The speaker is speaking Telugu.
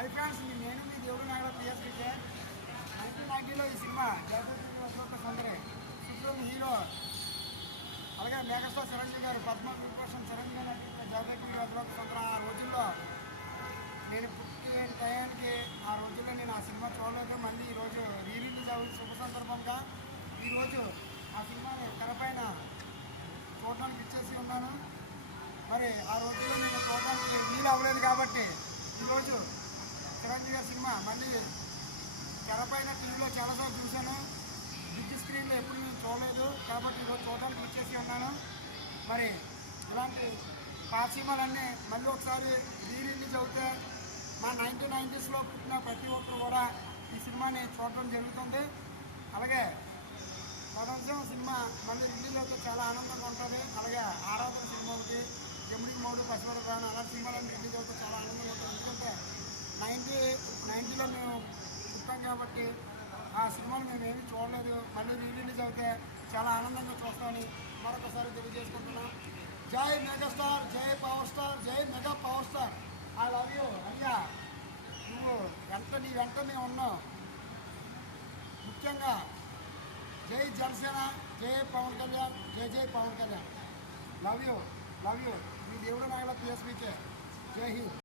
హై ఫ్రెండ్స్, నేను మీ దేవుడు నాగల పిఎస్పీకే 1990లో ఈ సినిమా జయపూర్ సందరే సుప్రీం హీరో, అలాగే మెగాస్టార్ చిరంజీవి గారు పద్మవిభూషణ్ చిరంజీవి నటించిన జయపూర్ అదొక సందర. ఆ రోజుల్లో నేను పుట్టిన టయానికి ఆ రోజుల్లో నేను ఆ సినిమా చూడలేదు. మళ్ళీ ఈరోజు రిలీజ్ అవ్వదు శుభ సందర్భంగా ఈరోజు ఆ సినిమాని తెరపైన చూడడానికి ఇచ్చేసి ఉన్నాను. మరి ఆ రోజుల్లో నేను చూడడానికి వీలు అవ్వలేదు కాబట్టి ఈరోజు చిరంజీవి గారి సినిమా మళ్ళీ తెరపైన టీవీలో చాలాసార్లు చూశాను. బిగ్ స్క్రీన్లో ఎప్పుడు నేను చూడలేదు కాబట్టి ఈరోజు చూడడానికి వచ్చేసి ఉన్నాను. మరి ఇలాంటి పాత సినిమాలన్నీ మళ్ళీ ఒకసారి రిలీజ్ అవుతే మా 1990sలో పుట్టిన ప్రతి ఒక్కరు కూడా ఈ సినిమాని చూడడం జరుగుతుంది. అలాగే ప్రపంచం సినిమా మళ్ళీ రిలీజ్ అవుతే చాలా ఆనందంగా ఉంటుంది. అలాగే ఆరాధన సినిమా ఒకటి, జమిడి మౌడు, పసివాడ ప్రాణం అలాంటి సినిమాలన్నీ రిలీజ్ అవుతే చాలా ఆనందంగా ఉంటుంది. ఎందుకంటే 90లో మేము పుట్టాం కాబట్టి ఆ సినిమాలు మేము ఏమీ చూడలేదు. మళ్ళీ రిలీజ్ అవుతే చాలా ఆనందంగా చూస్తామని మరొకసారి తెలియజేసుకుంటున్నాం. జై మెగాస్టార్, జై పవర్ స్టార్, జై mega power star. I love you అయ్యా. నువ్వు నీ వెంట మేము ఉన్నావు. ముఖ్యంగా జై జనసేన, జై పవన్ కళ్యాణ్, జై జై పవన్ కళ్యాణ్. లవ్ యూ మీ దేవుడు నాగల పిఎస్పీకే. జై హింద్.